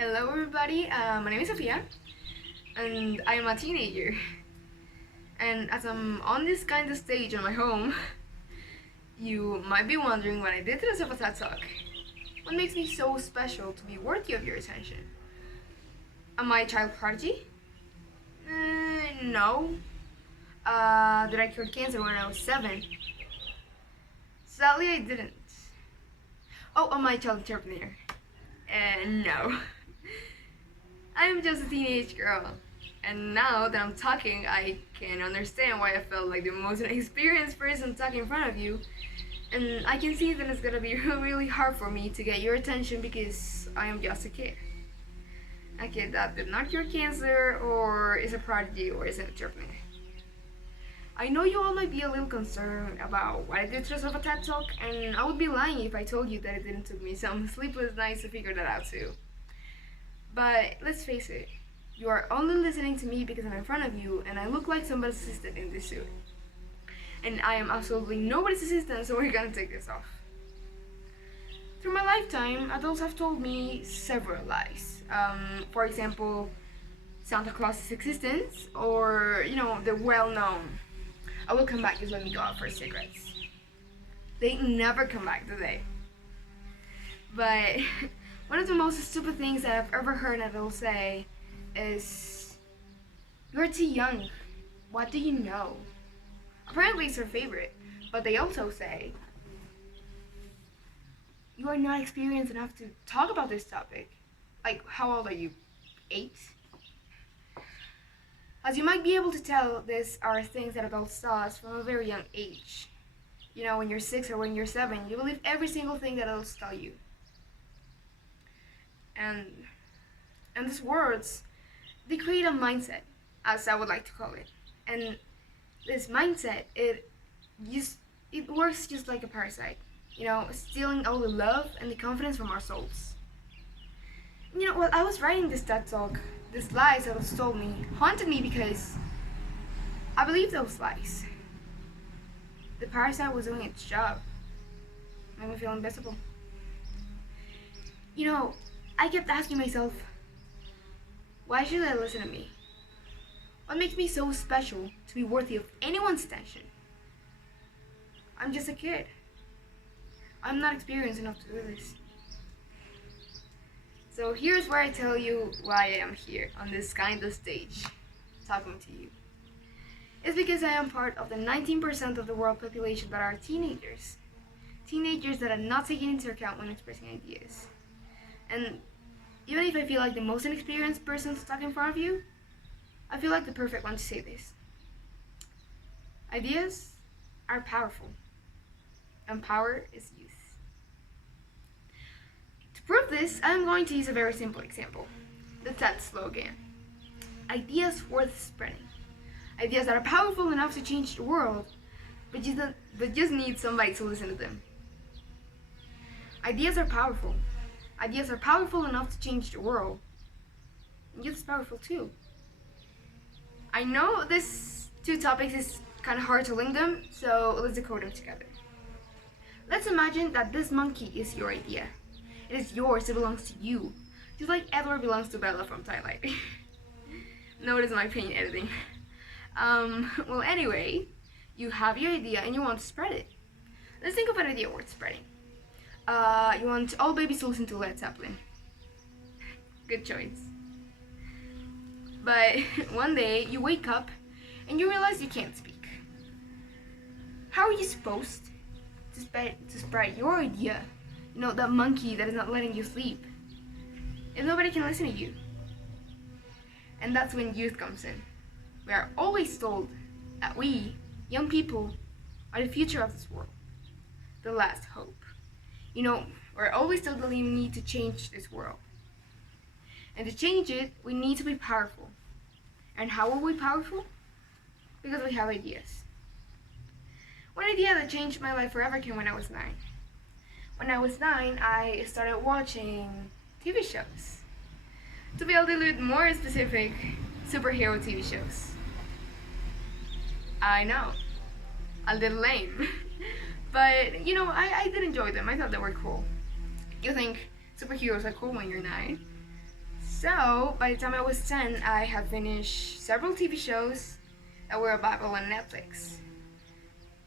Hello everybody, my name is Sofia and I am a teenager, and as I'm on this kind of stage in my home, you might be wondering what I did to deserve a TED Talk. What makes me so special to be worthy of your attention? Am I a child prodigy? No. Did I cure cancer when I was 7? Sadly I didn't. Oh, am I a child entrepreneur? No. I'm just a teenage girl. And now that I'm talking, I can understand why I felt like the most inexperienced person talking in front of you. And I can see that it's gonna be really hard for me to get your attention because I am just a kid. A kid that did not cure cancer, or is a prodigy, or is an entrepreneur. I know you all might be a little concerned about what I did to deserve a TED Talk, and I would be lying if I told you that it didn't take me some sleepless nights to figure that out too. But let's face it, you are only listening to me because I'm in front of you and I look like somebody's assistant in this suit. And I am absolutely nobody's assistant, so we're gonna take this off. Through my lifetime, adults have told me several lies. For example, Santa Claus's existence, or, the well-known, I will come back, just let me go out for cigarettes. They never come back, do they? But one of the most stupid things that I've ever heard an adult say is, "You're too young. What do you know?" Apparently it's her favorite, but they also say, "You are not experienced enough to talk about this topic." Like, how old are you? 8? As you might be able to tell, these are things that adults tell us from a very young age. When you're 6 or when you're 7, you believe every single thing that adults tell you. And these words, they create a mindset, as I would like to call it. And this mindset, it works just like a parasite, stealing all the love and the confidence from our souls. While I was writing this TED Talk, these lies that was told me haunted me because I believed those lies. The parasite was doing its job. Made me feel invisible. I kept asking myself, why should they listen to me? What makes me so special to be worthy of anyone's attention? I'm just a kid. I'm not experienced enough to do this. So here's where I tell you why I am here on this kind of stage, talking to you. It's because I am part of the 19% of the world population that are teenagers. Teenagers that are not taken into account when expressing ideas. And even if I feel like the most inexperienced person to talk in front of you, I feel like the perfect one to say this. Ideas are powerful, and power is youth. To prove this, I am going to use a very simple example, the TED slogan. Ideas worth spreading. Ideas that are powerful enough to change the world, but just need somebody to listen to them. Ideas are powerful. Ideas are powerful enough to change the world. And youth is powerful too. I know this 2 topics is kind of hard to link them, so let's decode them together. Let's imagine that this monkey is your idea. It is yours, it belongs to you. Just like Edward belongs to Bella from Twilight. Notice my paint editing. Well, anyway, you have your idea and you want to spread it. Let's think of an idea worth spreading. You want all babies to listen to Led Zeppelin. Good choice. But one day you wake up and you realize you can't speak. How are you supposed to spread your idea? That monkey that is not letting you sleep, if nobody can listen to you? And that's when youth comes in. We are always told that we, young people, are the future of this world, the last hope. We're always told that we need to change this world. And to change it, we need to be powerful. And how are we powerful? Because we have ideas. One idea that changed my life forever came when I was 9. When I was 9, I started watching TV shows. To be a little bit more specific, superhero TV shows. I know, a little lame. But, I did enjoy them. I thought they were cool. You think superheroes are cool when you're 9? So, by the time I was 10, I had finished several TV shows that were available on Netflix.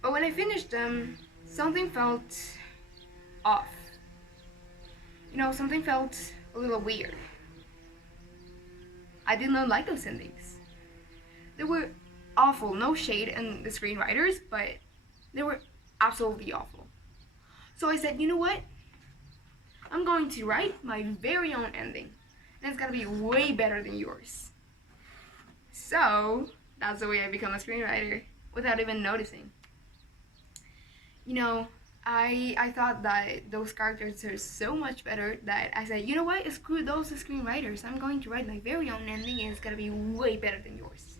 But when I finished them, something felt off. Something felt a little weird. I did not like those endings. They were awful, no shade in the screenwriters, but they were absolutely awful. So I said, you know what? I'm going to write my very own ending. And it's gonna be way better than yours. So that's the way I become a screenwriter without even noticing. I thought that those characters are so much better that I said, you know what? Screw those screenwriters. I'm going to write my very own ending and it's gonna be way better than yours.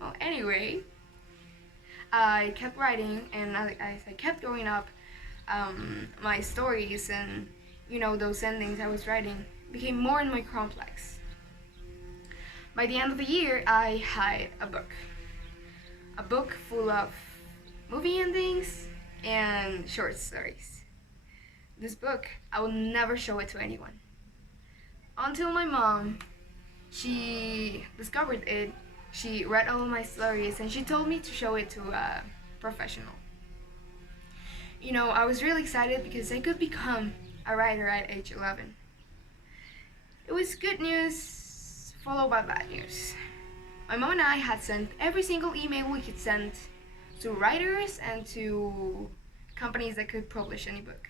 Well, anyway, I kept writing, and as I kept growing up, my stories and those endings I was writing became more and more complex. By the end of the year, I had a book full of movie endings and short stories. This book, I will never show it to anyone until my mom. She discovered it. She read all of my stories and she told me to show it to a professional. I was really excited because I could become a writer at age 11. It was good news followed by bad news. My mom and I had sent every single email we could send to writers and to companies that could publish any book.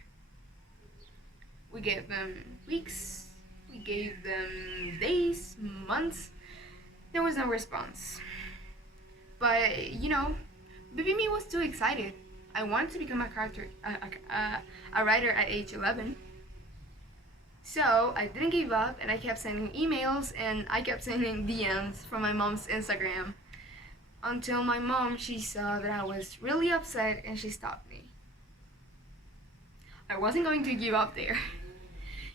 We gave them weeks, we gave them days, months. There was no response. But baby me was too excited. I wanted to become a writer at age 11. So I didn't give up and I kept sending emails and I kept sending DMs from my mom's Instagram until my mom, she saw that I was really upset and she stopped me. I wasn't going to give up there.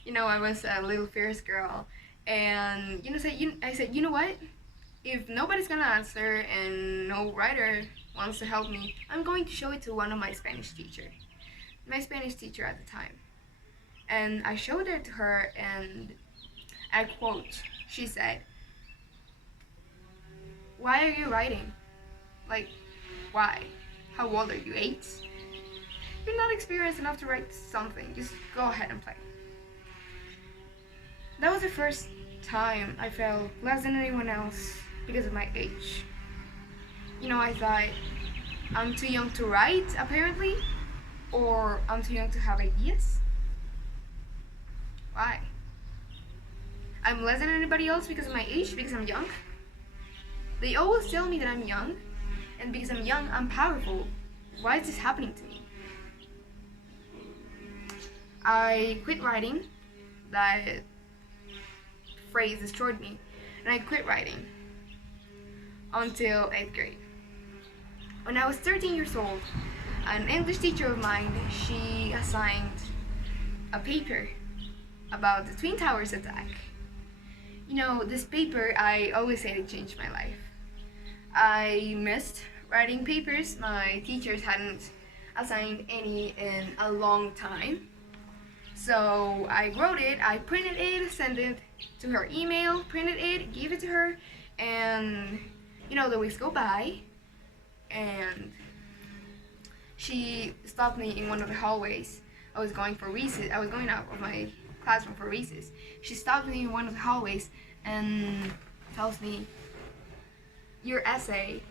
I was a little fierce girl and I said, you know what? If nobody's gonna answer and no writer wants to help me, I'm going to show it to one of my Spanish teacher at the time. And I showed it to her and I quote, she said, "Why are you writing? Like, why? How old are you, 8? You're not experienced enough to write something, just go ahead and play." That was the first time I felt less than anyone else because of my age. I thought, I'm too young to write, apparently, or I'm too young to have ideas. Why? I'm less than anybody else because of my age, because I'm young? They always tell me that I'm young, and because I'm young, I'm powerful. Why is this happening to me? I quit writing. That phrase destroyed me, and I quit writing until 8th grade. When I was 13 years old, an English teacher of mine, she assigned a paper about the Twin Towers attack. This paper, I always say it changed my life. I missed writing papers. My teachers hadn't assigned any in a long time. So I wrote it, I printed it, sent it to her email, printed it, gave it to her, and the weeks go by, and she stopped me in one of the hallways. I was going out of my classroom for recess. She stopped me in one of the hallways and tells me, "Your essay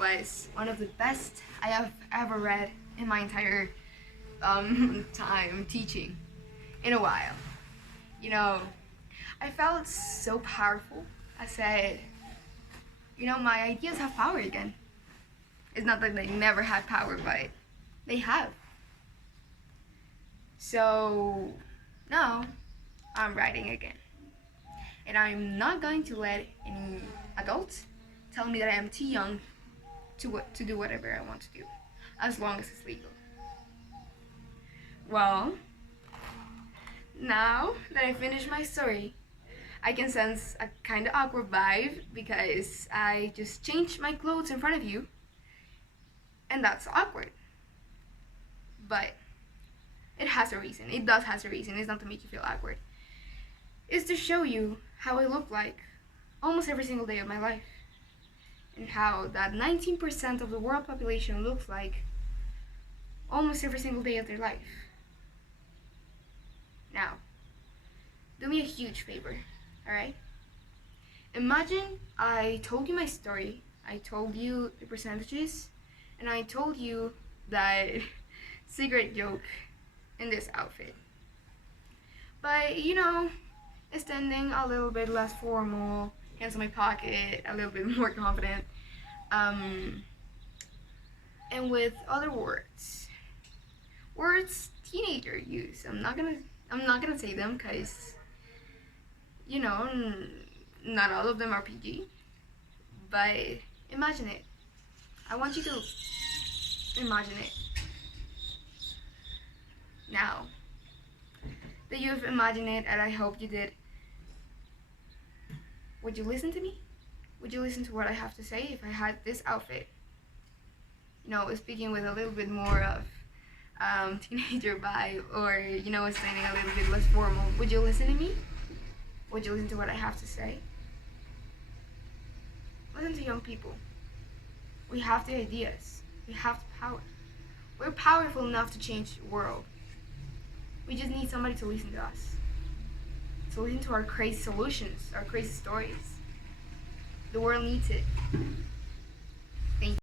was one of the best I have ever read in my entire time teaching in a while." I felt so powerful. I said, my ideas have power again. It's not that they never had power, but they have. So now I'm writing again. And I'm not going to let any adult tell me that I am too young to do whatever I want to do, as long as it's legal. Well, now that I finished my story, I can sense a kind of awkward vibe because I just changed my clothes in front of you, and that's awkward. But it has a reason. It does have a reason. It's not to make you feel awkward. is to show you how I look like almost every single day of my life, and how that 19% of the world population looks like almost every single day of their life. Now, do me a huge favor, alright? Imagine I told you my story, I told you the percentages, and I told you that secret joke in this outfit. But, you know, standing a little bit less formal, hands in my pocket, a little bit more confident, and with other words teenager use. I'm not gonna say them because, you know, not all of them are PG. But imagine it. I want you to imagine it. Now that you've imagined it, and I hope you did, would you listen to me? Would you listen to what I have to say if I had this outfit? You know, speaking with a little bit more of teenager vibe, or, you know, standing a little bit less formal. Would you listen to me? Would you listen to what I have to say? Listen to young people. We have the ideas. We have the power. We're powerful enough to change the world. We just need somebody to listen to us. To listen to our crazy solutions, our crazy stories. The world needs it.